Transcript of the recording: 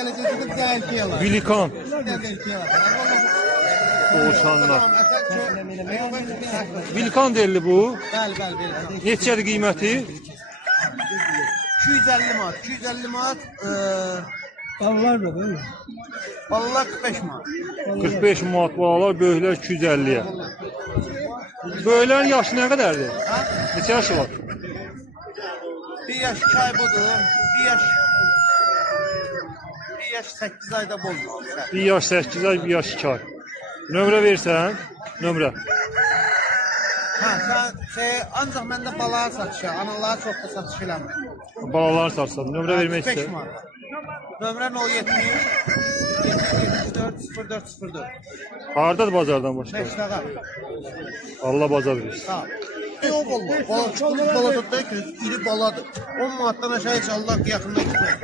gələcək dəyərkiyalar. Bilikan. Dəyərkiyalar. Oğuşanlar. Bilikan deyildi bu. Bəli, bəli. Neçədir qiyməti? 250 manat. 250 manat. Balalar da böyle. Balalar 45 manat. 45 manat balalar, böyüklər 250-yə. Böyüklərin yaşı nə qədərdir? Neçə yaşı var? 1 yaş 2 ay budur. 1 yaş 8 ayda boldur. 1 yaş 8 ay, 1 yaş 2 ay. Nömrə versən? Nömrə. Sən ancaq məndə balalar satışa, analara çox da satış eləmir. Balalar satsan. Nömrə vermək 45 istəyir. manat. Nömrə 070 774 0404. Hardadır bazardan başqa? Məşrağa. Allah bazar versin. Sağ ol. Yox Allah. Bala, çukur baladır da ki, iri baladır. 10 manatdan aşağı heç Allah yaxında gitmir.